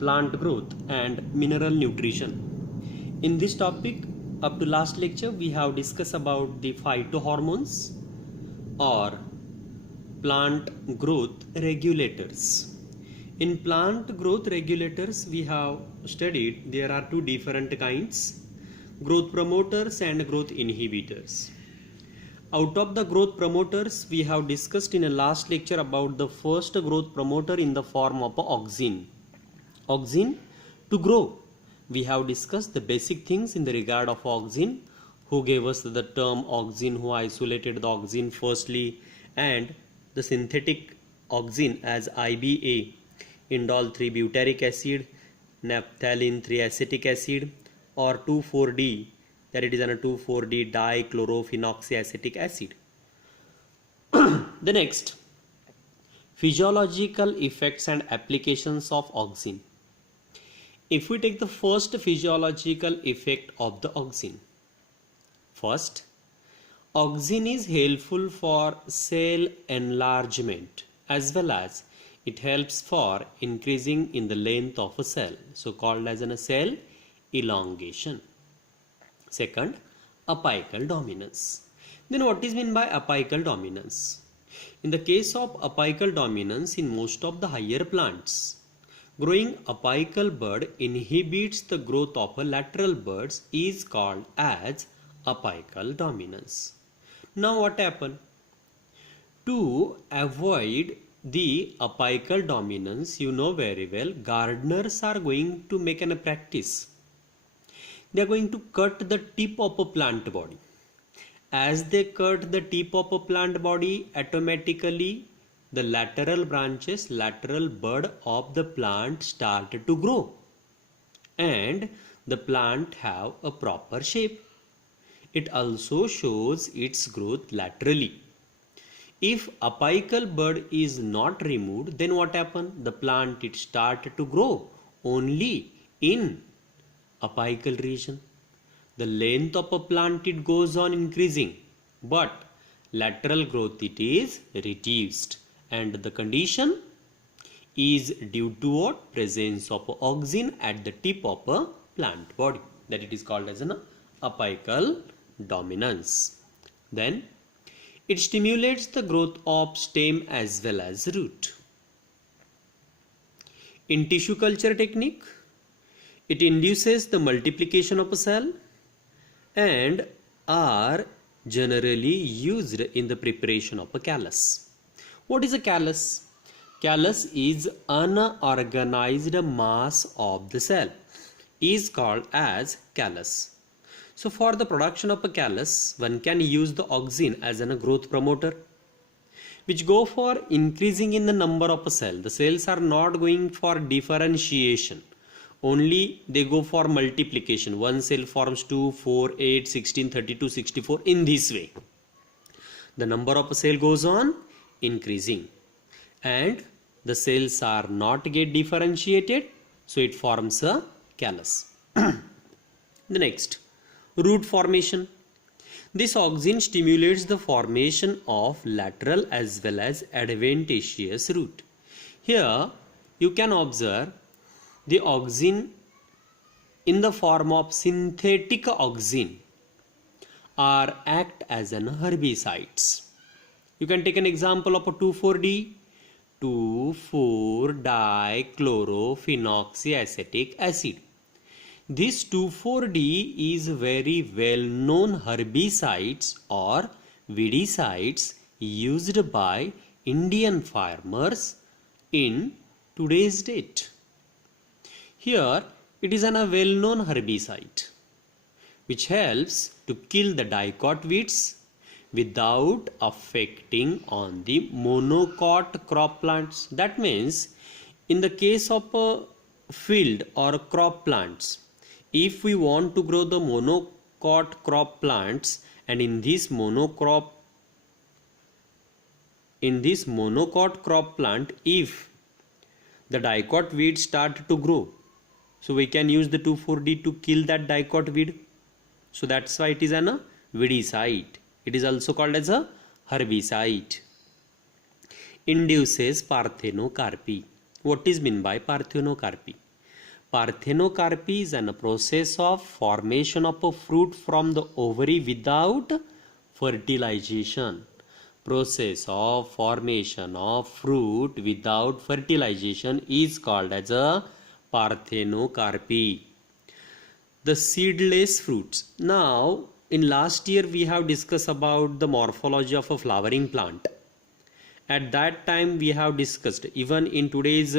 plant growth and mineral nutrition. In this topic, up to last lecture, we have discussed about the phytohormones or plant growth regulators. In plant growth regulators, we have studied there are two different kinds, growth promoters and growth inhibitors. Out of the growth promoters, we have discussed in a last lecture about the first growth promoter in the form of auxin. Auxin to grow. We have discussed the basic things in the regard of auxin, who gave us the term auxin, who isolated the auxin firstly, and the synthetic auxin as IBA, indole 3-butyric acid, naphthalene 3-acetic acid, or 2,4-D, that it is an 2,4-D dichlorophenoxyacetic acid. The next, physiological effects and applications of auxin. If we take the first physiological effect of the auxin, first, auxin is helpful for cell enlargement as well as it helps for increasing in the length of a cell, so called as a cell elongation. Second, apical dominance. Then what is meant by apical dominance? In the case of apical dominance in most of the higher plants, growing apical bud inhibits the growth of a lateral buds is called as apical dominance. Now what happened? To avoid the apical dominance, you know very well, gardeners are going to make a practice. They are going to cut the tip of a plant body. As they cut the tip of a plant body, automatically the lateral branches, lateral bud of the plant start to grow and the plant have a proper shape. It also shows its growth laterally. If apical bud is not removed, then what happens? The plant it start to grow only in apical region. The length of a plant it goes on increasing, but lateral growth it is reduced, and the condition is due to what? Presence of auxin at the tip of a plant body, that it is called as an apical dominance. Then it stimulates the growth of stem as well as root. In tissue culture technique, it induces the multiplication of a cell and are generally used in the preparation of a callus. What is a callus? Callus is unorganized mass of the cell, is called as callus. So for the production of a callus, one can use the auxin as a growth promoter, which go for increasing in the number of a cell. The cells are not going for differentiation. Only they go for multiplication. One cell forms 2, 4, 8, 16, 32, 64 in this way. The number of a cell goes on increasing and the cells are not get differentiated, so it forms a callus. The next, root formation. This auxin stimulates the formation of lateral as well as adventitious root. Here you can observe the auxin in the form of synthetic auxin are act as an herbicides. You can take an example of a 2,4-D, 2,4-dichlorophenoxyacetic acid. This 2,4-D is very well known herbicides or weedicides used by Indian farmers in today's date. Here it is a well-known herbicide which helps to kill the dicot weeds without affecting on the monocot crop plants. That means in the case of a field or crop plants, if we want to grow the monocot crop plants, and in this monocot crop plant, if the dicot weeds start to grow, so we can use the 2,4-D to kill that dicot weed. So that's why it is a weedicide. It is also called as a herbicide. Induces parthenocarpy. What is meant by parthenocarpy? Parthenocarpy is a process of formation of a fruit from the ovary without fertilization. Process of formation of fruit without fertilization is called as a parthenocarpy. The seedless fruits. Now, in last year we have discussed about the morphology of a flowering plant. At that time we have discussed, even in today's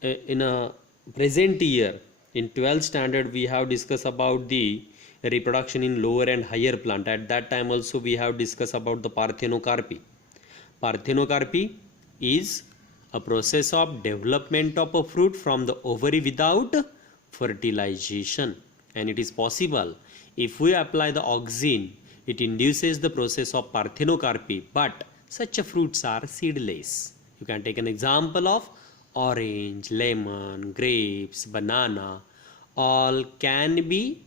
in a present year in 12th standard we have discussed about the reproduction in lower and higher plant. At that time also we have discussed about the parthenocarpy. Parthenocarpy is a process of development of a fruit from the ovary without fertilization, and it is possible if we apply the auxin. It induces the process of parthenocarpy, but such fruits are seedless. You can take an example of orange, lemon, grapes, banana. All can be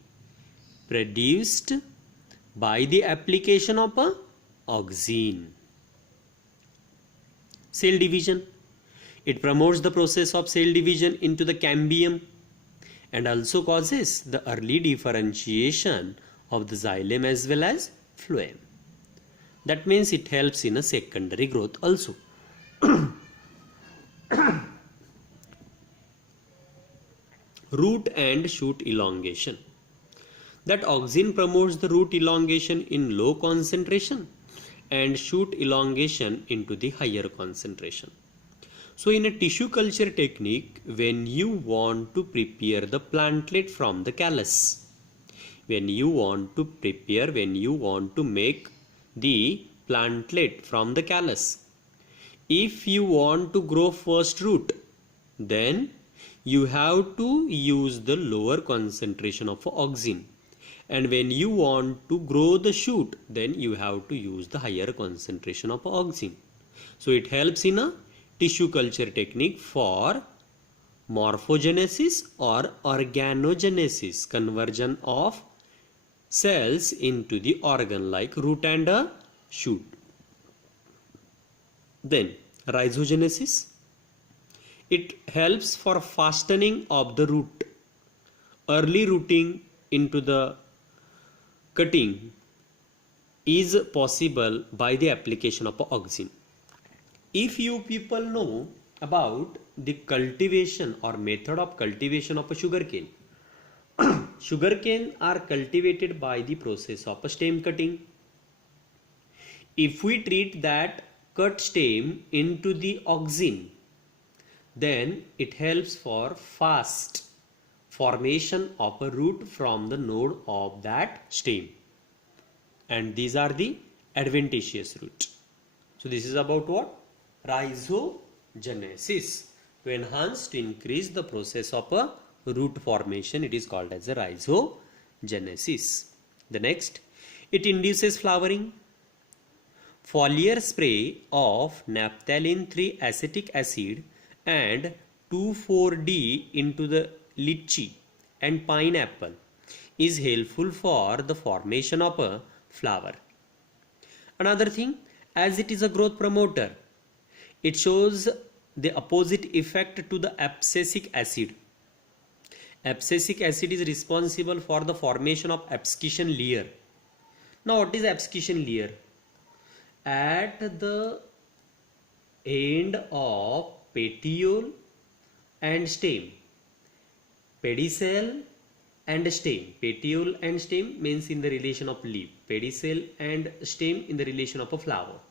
produced by the application of a auxin. Cell division. It promotes the process of cell division into the cambium and also causes the early differentiation of the xylem as well as phloem. That means it helps in a secondary growth also. Root and shoot elongation. That auxin promotes the root elongation in low concentration and shoot elongation into the higher concentration. So in a tissue culture technique, when you want to prepare the plantlet from the callus, when you want to make the plantlet from the callus, if you want to grow first root, then you have to use the lower concentration of auxin, and when you want to grow the shoot, then you have to use the higher concentration of auxin. So it helps in a tissue culture technique for morphogenesis or organogenesis, conversion of cells into the organ like root and a shoot. Then rhizogenesis. It helps for fastening of the root. Early rooting into the cutting is possible by the application of auxin. If you people know about the cultivation or method of cultivation of a sugarcane, sugarcane are cultivated by the process of a stem cutting. If we treat that cut stem into the auxin, then it helps for fast formation of a root from the node of that stem, and these are the adventitious root. So this is about what? Rhizogenesis. To enhance, to increase the process of a root formation, it is called as a rhizogenesis. The next, it induces flowering. Foliar spray of naphthalene 3 acetic acid and 2,4-D into the lychee and pineapple is helpful for the formation of a flower. Another thing, as it is a growth promoter, it shows the opposite effect to the abscisic acid. Abscisic acid is responsible for the formation of abscission layer. Now what is abscission layer? At the end of petiole and stem, pedicel and stem. Petiole and stem means in the relation of leaf. Pedicel and stem in the relation of a flower.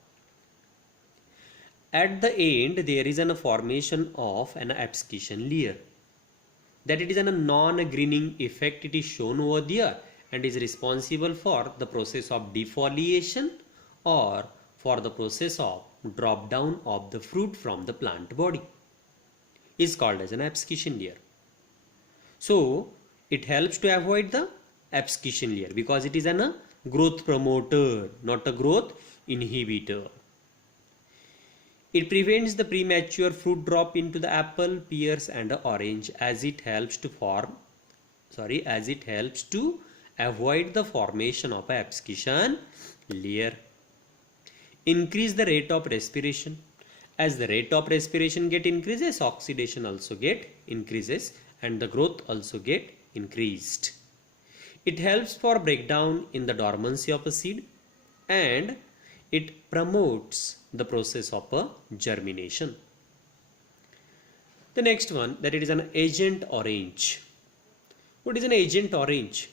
At the end there is a formation of an abscission layer. That it is a non-greening effect, it is shown over there, and is responsible for the process of defoliation or for the process of drop down of the fruit from the plant body, is called as an abscission layer. So it helps to avoid the abscission layer because it is a growth promoter, not a growth inhibitor. It prevents the premature fruit drop into the apple, pears and orange, as it helps to avoid the formation of a abscission layer. Increase the rate of respiration. As the rate of respiration get increases, oxidation also get increases and the growth also get increased. It helps for breakdown in the dormancy of a seed and it promotes the process of a germination. The next one, that it is an Agent Orange. What is an Agent Orange?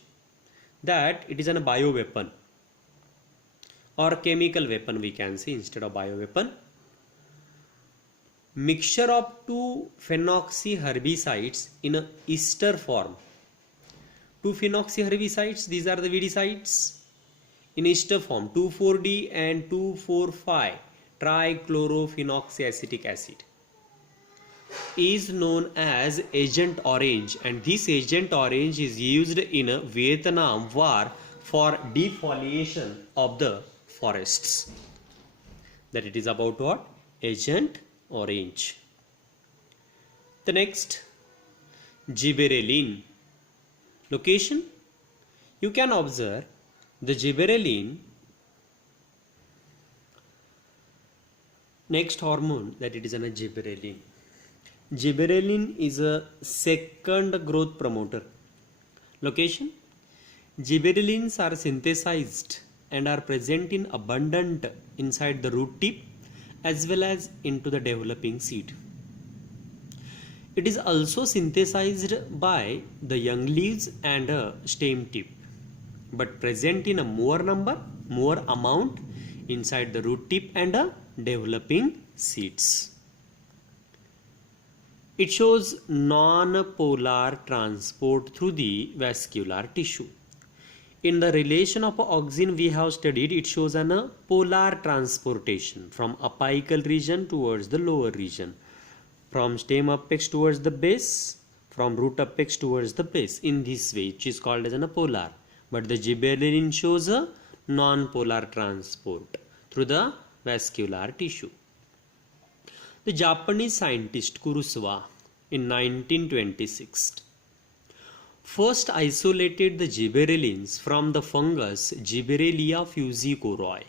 That it is a bioweapon or chemical weapon, we can say, instead of bioweapon. Mixture of two phenoxy herbicides in a ester form. Two phenoxy herbicides, these are the weedicides in ester form, 2,4-D and 2,4,5 trichlorophenoxyacetic acid, is known as Agent Orange, and this Agent Orange is used in a Vietnam War for defoliation of the forests. That it is about what? Agent Orange. The next, gibberellin. Location, you can observe the gibberellin. Next hormone, that it is a gibberellin. Gibberellin is a second growth promoter. Location, gibberellins are synthesized and are present in abundant inside the root tip as well as into the developing seed. It is also synthesized by the young leaves and a stem tip, but present in a more amount inside the root tip and a developing seeds. It shows non-polar transport through the vascular tissue. In the relation of auxin we have studied, it shows a polar transportation from apical region towards the lower region, from stem apex towards the base, from root apex towards the base, in this way, which is called as a polar. But the gibberellin shows a non-polar transport through the vascular tissue. The Japanese scientist Kurosawa in 1926 first isolated the gibberellins from the fungus Gibberellia fusicoriae.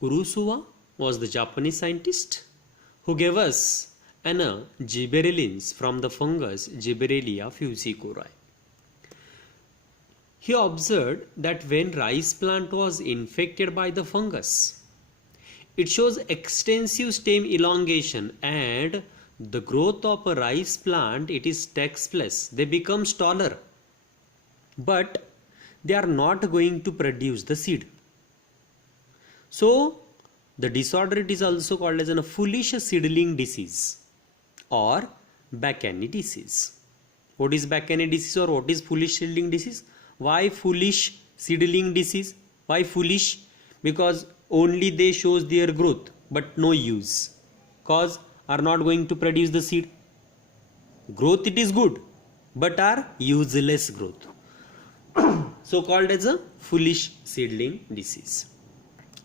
Kurosawa was the Japanese scientist who gave us gibberellins from the fungus Gibberellia fusicoriae. He observed that when rice plant was infected by the fungus, it shows extensive stem elongation and the growth of a rice plant, takes place. They become taller, but they are not going to produce the seed. So the disorder, it is also called as a foolish seedling disease or Bacani disease. What is Bacani disease or what is foolish seedling disease? Why foolish seedling disease? Why foolish? Because only they shows their growth but no use, cause are not going to produce the seed. Growth it is good but are useless growth. So called as a foolish seedling disease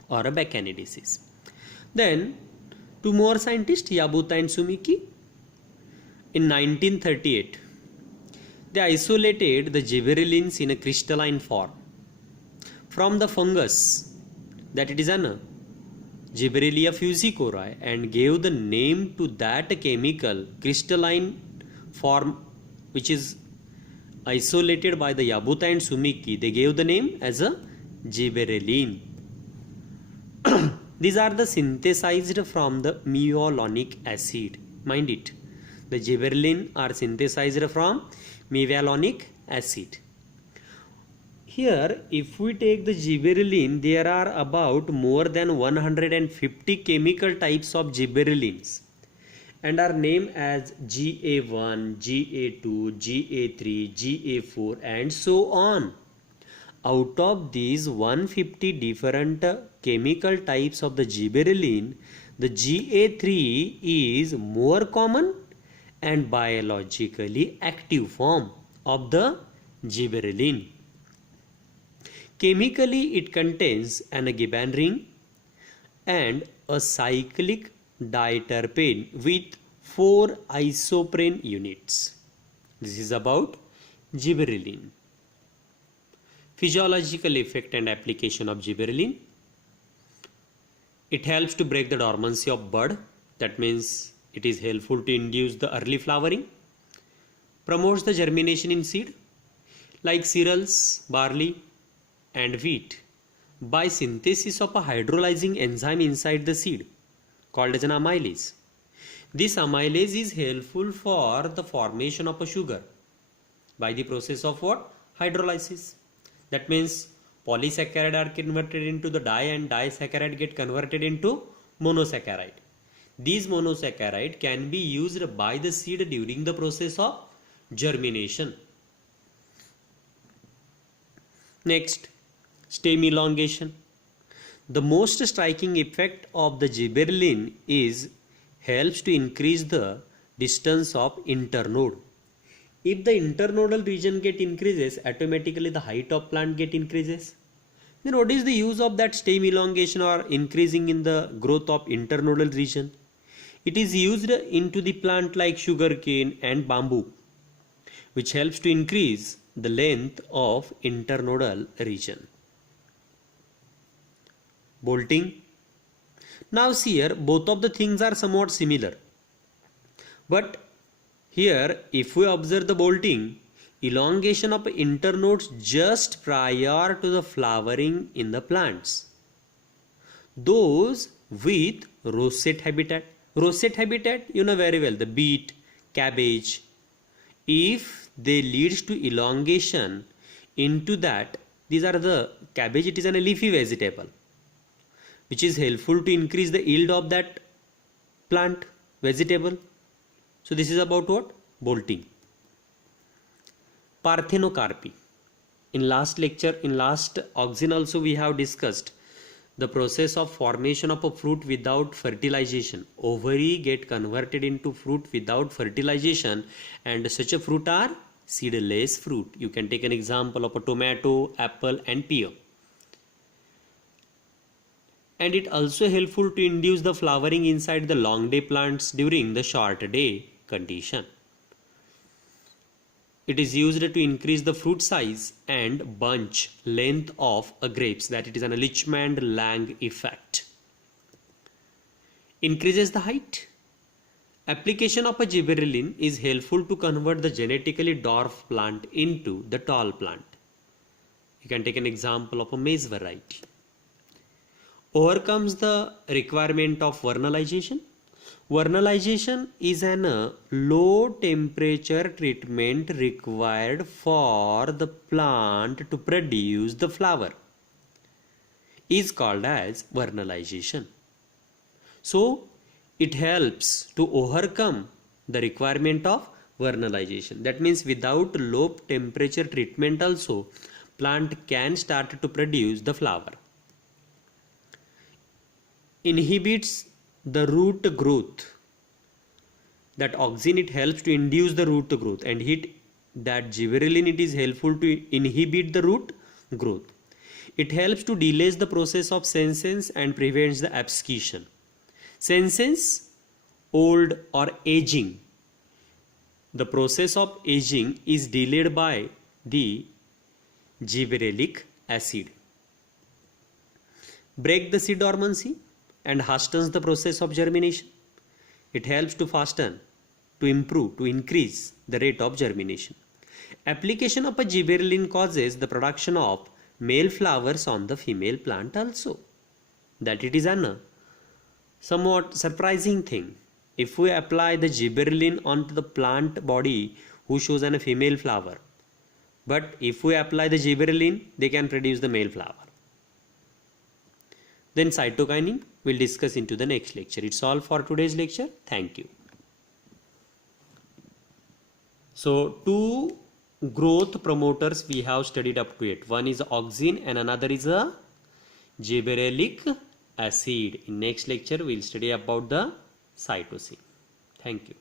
or a Bacani disease. Then two more scientists, Yabuta and Sumiki, in 1938 they isolated the gibberellins in a crystalline form from the fungus, that it is an Gibberellia fusicoriae, and gave the name to that chemical crystalline form which is isolated by the Yabuta and Sumiki. They gave the name as a gibberellin. These are the synthesized from the mevalonic acid. Mind it, the gibberellin are synthesized from mevalonic acid. Here, if we take the gibberellin, there are about more than 150 chemical types of gibberellins and are named as GA1, GA2, GA3, GA4 and so on. Out of these 150 different chemical types of the gibberellin, the GA3 is more common and biologically active form of the gibberellin. Chemically, it contains an gibbon ring and a cyclic diterpene with 4 isoprene units. This is about gibberellin. Physiological effect and application of gibberellin. It helps to break the dormancy of bud. That means it is helpful to induce the early flowering. Promotes the germination in seed like cereals, barley and wheat by synthesis of a hydrolyzing enzyme inside the seed called as an amylase. This amylase is helpful for the formation of a sugar by the process of what? Hydrolysis. That means polysaccharide are converted into the di and disaccharide get converted into monosaccharide. These monosaccharide can be used by the seed during the process of germination. Next, stem elongation. The most striking effect of the gibberellin is helps to increase the distance of internode. If the internodal region get increases, automatically the height of plant get increases. Then what is the use of that stem elongation or increasing in the growth of internodal region? It is used into the plant like sugarcane and bamboo, which helps to increase the length of internodal region. Bolting. Now see here, both of the things are somewhat similar, but here if we observe the bolting, elongation of internodes just prior to the flowering in the plants. Those with rosette habitat. Rosette habitat, you know very well, the beet, cabbage. If they leads to elongation into that, these are the cabbage, it is a leafy vegetable, which is helpful to increase the yield of that plant vegetable. So this is about what? Bolting. Parthenocarpy. In last lecture, in last auxin also we have discussed the process of formation of a fruit without fertilization. Ovary get converted into fruit without fertilization, and such a fruit are seedless fruit. You can take an example of a tomato, apple and pear. And it also helpful to induce the flowering inside the long day plants during the short day condition. It is used to increase the fruit size and bunch length of a grapes, that it is an Leachman-Lang effect. Increases the height. Application of a gibberellin is helpful to convert the genetically dwarf plant into the tall plant. You can take an example of a maize variety. Overcomes the requirement of vernalization. Vernalization is an low temperature treatment required for the plant to produce the flower, is called as vernalization. So it helps to overcome the requirement of vernalization. That means without low temperature treatment also plant can start to produce the flower. Inhibits the root growth. That auxin, it helps to induce the root growth, and that gibberellin, it is helpful to inhibit the root growth. It helps to delay the process of senescence and prevents the abscission. Senescence, old or aging. The process of aging is delayed by the gibberellic acid. Break the seed dormancy and hastens the process of germination. It helps to fasten, to improve, to increase the rate of germination. Application of a gibberellin causes the production of male flowers on the female plant also. That it is a somewhat surprising thing. If we apply the gibberellin onto the plant body who shows a female flower, but if we apply the gibberellin, they can produce the male flower. Then cytokinin we'll discuss into the next lecture. It's all for today's lecture. Thank you. So two growth promoters we have studied up to it. One is auxin and another is a gibberellic acid. In next lecture we'll study about the cytosine. Thank you.